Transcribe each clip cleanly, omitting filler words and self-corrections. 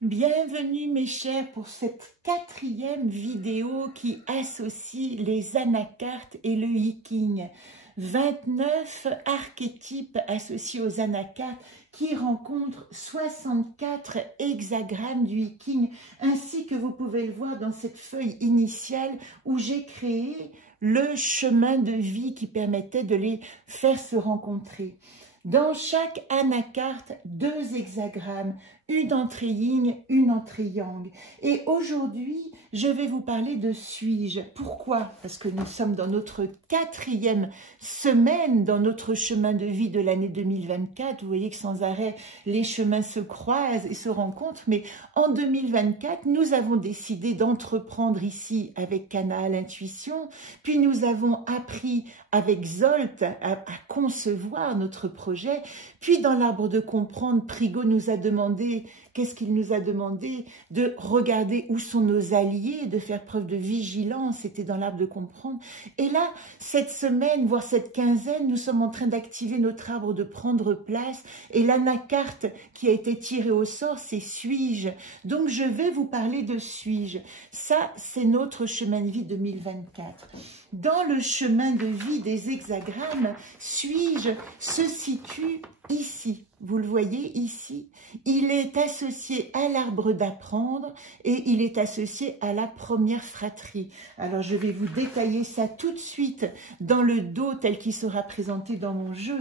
Bienvenue mes chers pour cette 4e vidéo qui associe les anacartes et le Yiking. 29 archétypes associés aux anacartes qui rencontrent 64 hexagrammes du Yiking, ainsi que vous pouvez le voir dans cette feuille initiale où j'ai créé le chemin de vie qui permettait de les faire se rencontrer. Dans chaque anacarte, 2 hexagrammes, une entrée yin, une entrée yang. Et aujourd'hui, je vais vous parler de suis-je. Pourquoi? Parce que nous sommes dans notre 4e semaine dans notre chemin de vie de l'année 2024. Vous voyez que sans arrêt, les chemins se croisent et se rencontrent. Mais en 2024, nous avons décidé d'entreprendre ici avec Canal Intuition. Puis nous avons appris avec Zolt à concevoir notre projet. Puis dans l'arbre de comprendre, Prigo nous a demandé, qu'est-ce qu'il nous a demandé? De regarder où sont nos alliés, de faire preuve de vigilance, c'était dans l'arbre de comprendre. Et là, cette semaine, voire cette quinzaine, nous sommes en train d'activer notre arbre de prendre place. Et l'anacarte qui a été tirée au sort, c'est suis-je. Donc je vais vous parler de suis-je. Ça, c'est notre chemin de vie 2024. Dans le chemin de vie des hexagrammes, suis-je se situe ici. Vous le voyez ici, il est associé à l'arbre d'apprendre et il est associé à la première fratrie. Alors je vais vous détailler ça tout de suite dans le dos tel qu'il sera présenté dans mon jeu.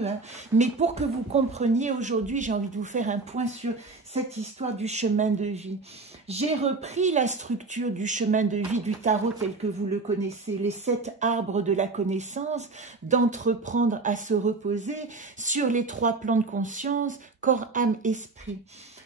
Mais pour que vous compreniez aujourd'hui, j'ai envie de vous faire un point sur cette histoire du chemin de vie. J'ai repris la structure du chemin de vie du tarot tel que vous le connaissez, les 7 arbres de la connaissance, d'entreprendre à se reposer sur les 3 plans de conscience, corps, âme, esprit.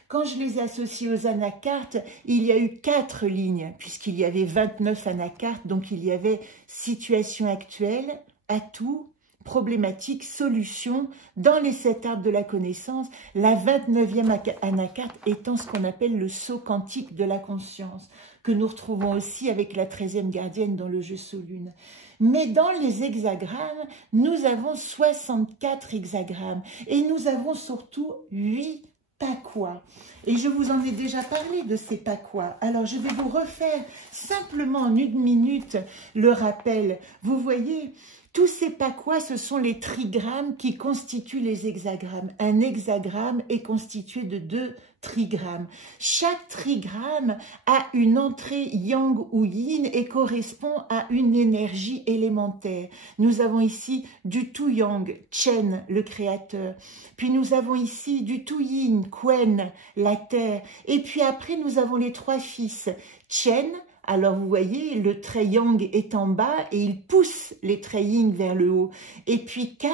Quand je les ai associés aux anacartes, il y a eu 4 lignes, puisqu'il y avait 29 anacartes, donc il y avait situation actuelle, atout, problématique, solution, dans les 7 arbres de la connaissance, la 29e anacarte étant ce qu'on appelle le saut quantique de la conscience, que nous retrouvons aussi avec la 13e gardienne dans le jeu Solune. Mais dans les hexagrammes, nous avons 64 hexagrammes et nous avons surtout 8 pakwas. Et je vous en ai déjà parlé de ces pakwas. Alors je vais vous refaire simplement en 1 minute le rappel. Vous voyez, tous ces pakwas, ce sont les trigrammes qui constituent les hexagrammes. Un hexagramme est constitué de 2 trigrammes. Chaque trigramme a une entrée yang ou yin et correspond à une énergie élémentaire. Nous avons ici du tout yang, Chen, le créateur. Puis nous avons ici du tout yin, Quen, la terre. Et puis après, nous avons les 3 fils, Chen. Alors vous voyez, le trait yang est en bas et il pousse les traits yin vers le haut. Et puis Kan,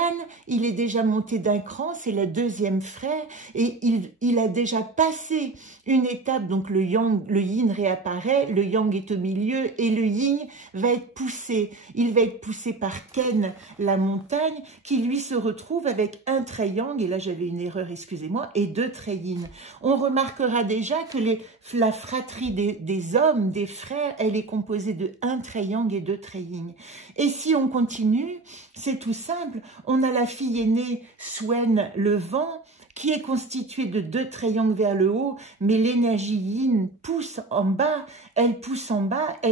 il est déjà monté d'un cran, c'est le 2e frère et il a déjà passé une étape, donc le yang, le yin réapparaît, le yang est au milieu et le yin va être poussé. Il va être poussé par Ken, la montagne, qui lui se retrouve avec un trait yang, et là j'avais une erreur, excusez-moi, et 2 traits yin. On remarquera déjà que la fratrie des hommes, des frères, elle est composée de 1 trait yang et 2 traits yin. Et si on continue, c'est tout simple. On a la fille aînée, Swen, le vent, qui est constituée de 2 traits yang vers le haut, mais l'énergie yin pousse en bas, elle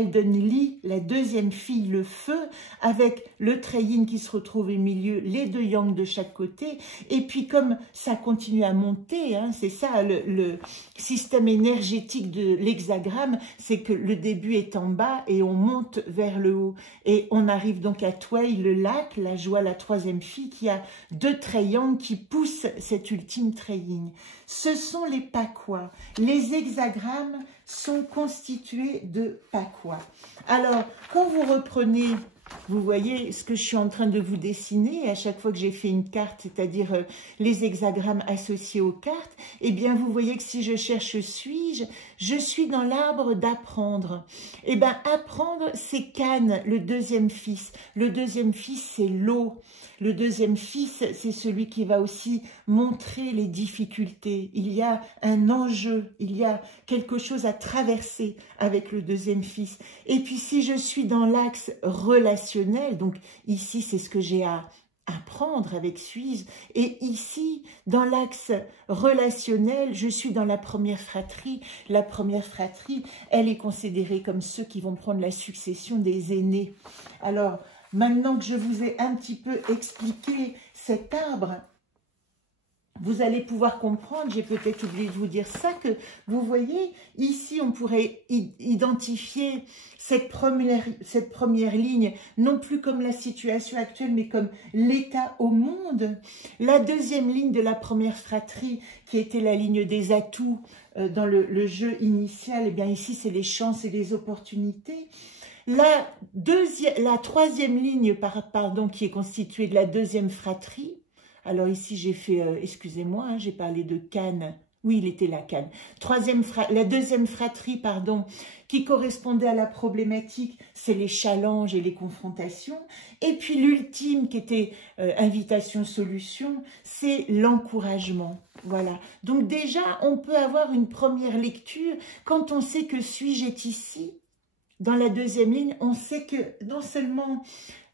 donne Li, la 2e fille, le feu, avec le trait yin qui se retrouve au milieu, les 2 yang de chaque côté, et puis comme ça continue à monter, c'est ça le système énergétique de l'hexagramme, c'est que le début est en bas et on monte vers le haut, et on arrive donc à Tway, le lac, la joie, la 3e fille, qui a 2 traits yang qui poussent cette ultime trait yin. Ce sont les pakwas. Les hexagrammes sont constitués de pakwas. Alors, quand vous reprenez, vous voyez ce que je suis en train de vous dessiner à chaque fois que j'ai fait une carte, c'est-à-dire les hexagrammes associés aux cartes, eh bien vous voyez que si je cherche suis-je, je suis dans l'arbre d'apprendre. Eh bien apprendre, c'est Kan, le 2e fils. Le 2e fils, c'est l'eau. Le 2e fils, c'est celui qui va aussi montrer les difficultés. Il y a un enjeu, il y a quelque chose à traverser avec le 2e fils. Et puis si je suis dans l'axe relationnel, donc ici c'est ce que j'ai à apprendre avec suis-je. Et ici, dans l'axe relationnel, je suis dans la première fratrie. La première fratrie, elle est considérée comme ceux qui vont prendre la succession des aînés. Alors, maintenant que je vous ai un petit peu expliqué cet arbre, vous allez pouvoir comprendre, j'ai peut-être oublié de vous dire ça, que vous voyez, ici on pourrait identifier cette première ligne, non plus comme la situation actuelle, mais comme l'état au monde. La deuxième ligne de la première fratrie, qui était la ligne des atouts dans le jeu initial, eh bien ici c'est les chances et les opportunités. La troisième ligne, pardon, qui est constituée de la deuxième fratrie. Alors ici, j'ai fait, excusez-moi, hein, j'ai parlé de Cannes. Oui, il était la Cannes. La deuxième fratrie, pardon, qui correspondait à la problématique, c'est les challenges et les confrontations. Et puis l'ultime, qui était invitation-solution, c'est l'encouragement. Voilà. Donc déjà, on peut avoir une première lecture quand on sait que suis-je est ici. Dans la deuxième ligne, on sait que non seulement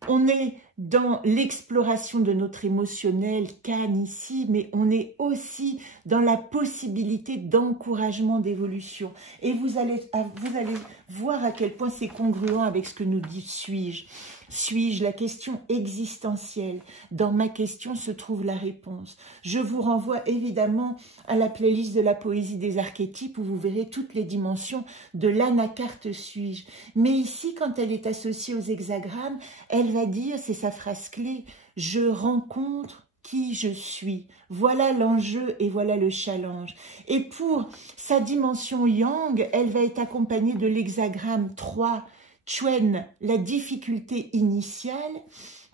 on est dans l'exploration de notre émotionnel, Cannes ici, mais on est aussi dans la possibilité d'encouragement d'évolution. Et vous allez voir à quel point c'est congruent avec ce que nous dit suis-je. Suis-je la question existentielle? Dans ma question se trouve la réponse. Je vous renvoie évidemment à la playlist de la poésie des archétypes où vous verrez toutes les dimensions de l'anacarte suis-je. Mais ici, quand elle est associée aux hexagrammes, elle va dire, c'est sa phrase clé, je rencontre qui je suis. Voilà l'enjeu et voilà le challenge. Et pour sa dimension yang, elle va être accompagnée de l'hexagramme 3, Chuen, la difficulté initiale,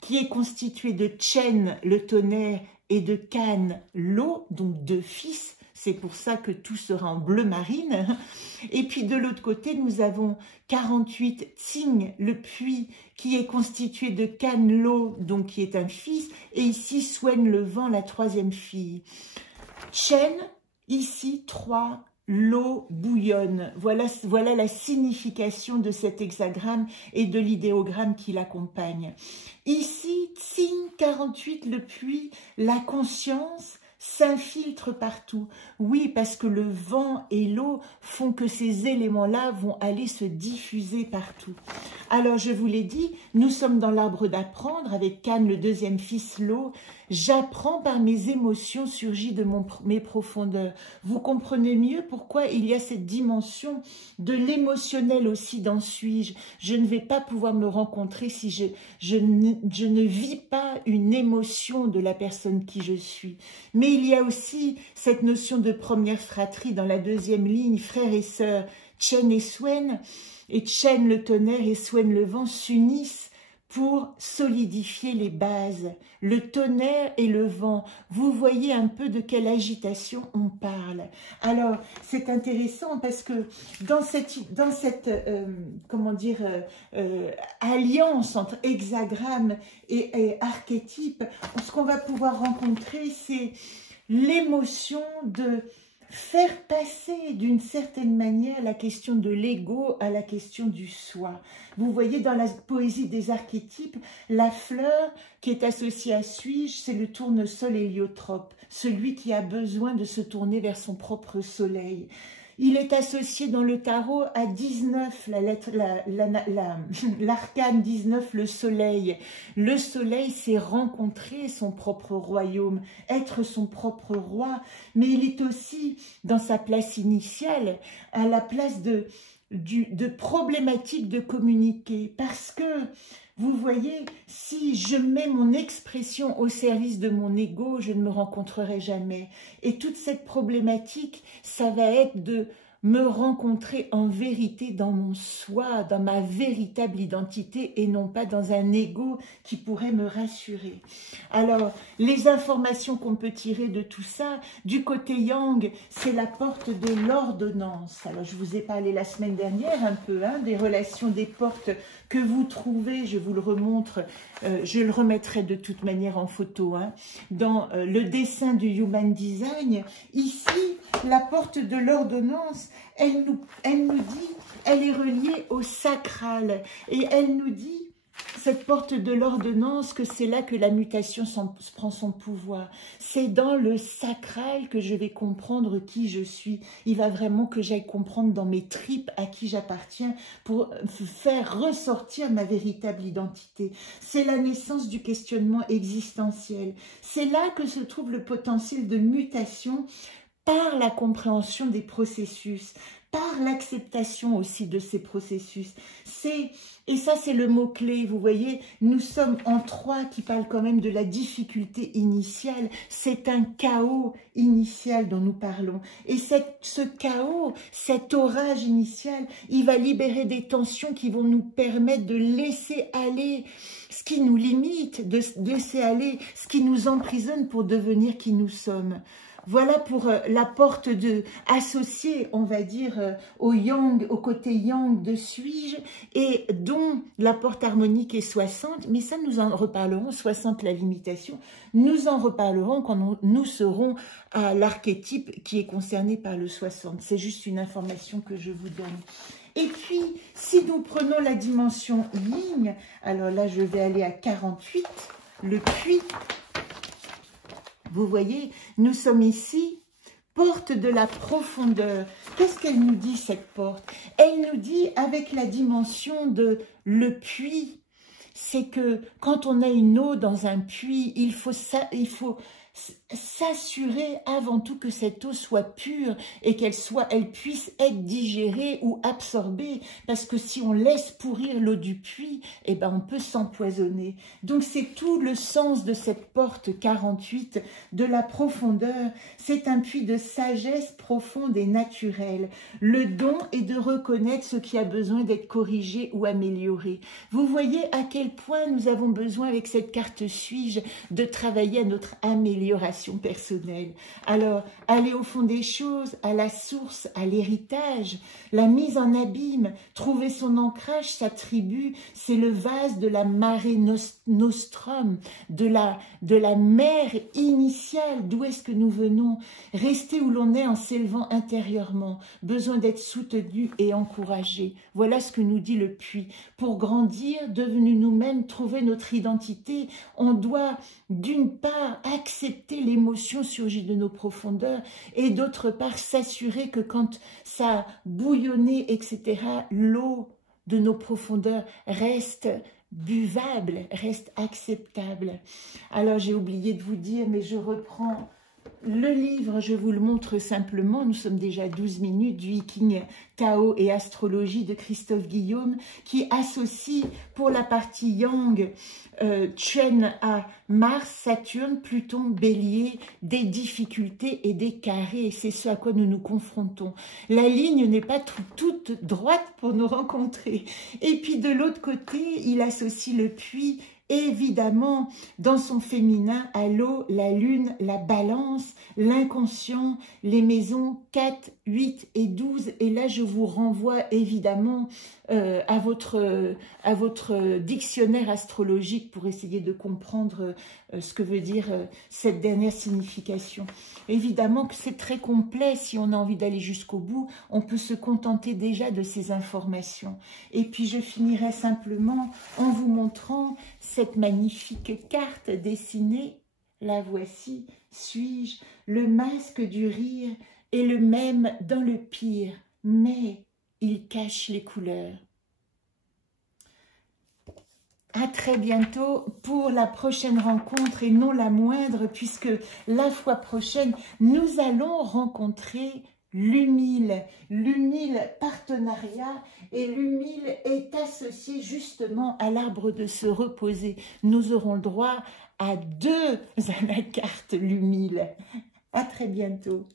qui est constituée de Chen, le tonnerre, et de Kan, l'eau, donc deux fils. C'est pour ça que tout sera en bleu marine. Et puis de l'autre côté, nous avons 48, Tsing, le puits, qui est constitué de Kan, l'eau, donc qui est un fils. Et ici, Swen, le vent, la troisième fille. Chen, ici, 3, l'eau bouillonne. Voilà la signification de cet hexagramme et de l'idéogramme qui l'accompagne. Ici, Tsing 48, le puits, la conscience s'infiltre partout. Oui, parce que le vent et l'eau font que ces éléments-là vont aller se diffuser partout. Alors, je vous l'ai dit, nous sommes dans l'arbre d'apprendre avec Cannes, le deuxième fils, l'eau. J'apprends par mes émotions surgies de mes profondeurs. Vous comprenez mieux pourquoi il y a cette dimension de l'émotionnel aussi dans suis-je. Je ne vais pas pouvoir me rencontrer si je ne vis pas une émotion de la personne qui je suis. Mais il y a aussi cette notion de première fratrie dans la deuxième ligne, frères et sœurs, Chen et Swen. Et Chen, le tonnerre, et Swen, le vent, s'unissent pour solidifier les bases. Le tonnerre et le vent, vous voyez un peu de quelle agitation on parle. Alors, c'est intéressant parce que dans cette comment dire, alliance entre hexagramme et archétype, ce qu'on va pouvoir rencontrer, c'est l'émotion de faire passer d'une certaine manière la question de l'ego à la question du soi. Vous voyez dans la poésie des archétypes, la fleur qui est associée à suis-je, c'est le tournesol héliotrope, celui qui a besoin de se tourner vers son propre soleil. Il est associé dans le tarot à 19, l'arcane 19, le soleil. Le soleil, c'est rencontrer son propre royaume, être son propre roi. Mais il est aussi, dans sa place initiale, à la place de problématique de communiquer. Parce que, vous voyez, si je mets mon expression au service de mon ego, je ne me rencontrerai jamais. Et toute cette problématique, ça va être de me rencontrer en vérité dans mon soi, dans ma véritable identité et non pas dans un ego qui pourrait me rassurer. Alors, les informations qu'on peut tirer de tout ça, du côté yang, c'est la porte de l'ordonnance. Alors, je vous ai parlé la semaine dernière un peu des relations des portes que vous trouvez, je vous le remontre, je le remettrai de toute manière en photo, dans le dessin du Human Design. Ici, la porte de l'ordonnance, elle nous dit, elle est reliée au sacral. Et elle nous dit, cette porte de l'ordonnance que c'est là que la mutation prend son pouvoir. C'est dans le sacral que je vais comprendre qui je suis. Il va vraiment que j'aille comprendre dans mes tripes à qui j'appartiens pour faire ressortir ma véritable identité. C'est la naissance du questionnement existentiel. C'est là que se trouve le potentiel de mutation par la compréhension des processus, par l'acceptation aussi de ces processus. Et ça c'est le mot-clé, vous voyez, nous sommes en 3 qui parle quand même de la difficulté initiale. C'est un chaos initial dont nous parlons. Et ce chaos, cet orage initial, il va libérer des tensions qui vont nous permettre de laisser aller ce qui nous limite, de laisser aller ce qui nous emprisonne pour devenir qui nous sommes. Voilà pour la porte associée, on va dire, au yang, au côté yang de suis-je, et dont la porte harmonique est 60, mais ça nous en reparlerons, 60 la limitation, nous en reparlerons quand nous serons à l'archétype qui est concerné par le 60. C'est juste une information que je vous donne. Et puis, si nous prenons la dimension yin, alors là je vais aller à 48, le puits. Vous voyez, nous sommes ici, porte de la profondeur. Qu'est-ce qu'elle nous dit, cette porte? Elle nous dit, avec la dimension de le puits, c'est que quand on a une eau dans un puits, il faut s'assurer avant tout que cette eau soit pure et elle puisse être digérée ou absorbée, parce que si on laisse pourrir l'eau du puits, eh ben on peut s'empoisonner. Donc c'est tout le sens de cette porte 48, de la profondeur. C'est un puits de sagesse profonde et naturelle. Le don est de reconnaître ce qui a besoin d'être corrigé ou amélioré. Vous voyez à quel point nous avons besoin, avec cette carte suis-je, de travailler à notre amélioration personnelle. Alors, aller au fond des choses, à la source, à l'héritage, la mise en abîme, trouver son ancrage, sa tribu, c'est le vase de la Mare Nostrum, de la mer initiale, d'où est-ce que nous venons, rester où l'on est en s'élevant intérieurement, besoin d'être soutenu et encouragé. Voilà ce que nous dit le puits. Pour grandir, devenus nous-mêmes, trouver notre identité, on doit d'une part accepter l'émotion surgie de nos profondeurs et d'autre part s'assurer que quand ça bouillonnait, etc., l'eau de nos profondeurs reste buvable, reste acceptable. Alors j'ai oublié de vous dire, mais je reprends le livre, je vous le montre simplement, nous sommes déjà à 12 minutes, du Viking Tao et Astrologie de Christophe Guillaume, qui associe pour la partie Yang, Chuen à Mars, Saturne, Pluton, Bélier, des difficultés et des carrés. C'est ce à quoi nous nous confrontons. La ligne n'est pas toute droite pour nous rencontrer. Et puis de l'autre côté, il associe le puits, évidemment, dans son féminin, à l'eau, la lune, la balance, l'inconscient, les maisons 4, 8 et 12. Et là, je vous renvoie évidemment à votre dictionnaire astrologique pour essayer de comprendre ce que veut dire cette dernière signification. Évidemment que c'est très complet. Si on a envie d'aller jusqu'au bout, on peut se contenter déjà de ces informations. Et puis, je finirai simplement en vous montrant cette magnifique carte dessinée. La voici, suis-je, le masque du rire est le même dans le pire, mais il cache les couleurs. À très bientôt pour la prochaine rencontre et non la moindre, puisque la fois prochaine, nous allons rencontrer l'humile partenariat, et l'humile est associé justement à l'arbre de se reposer. Nous aurons le droit à 2 anacartes l'humile. À très bientôt.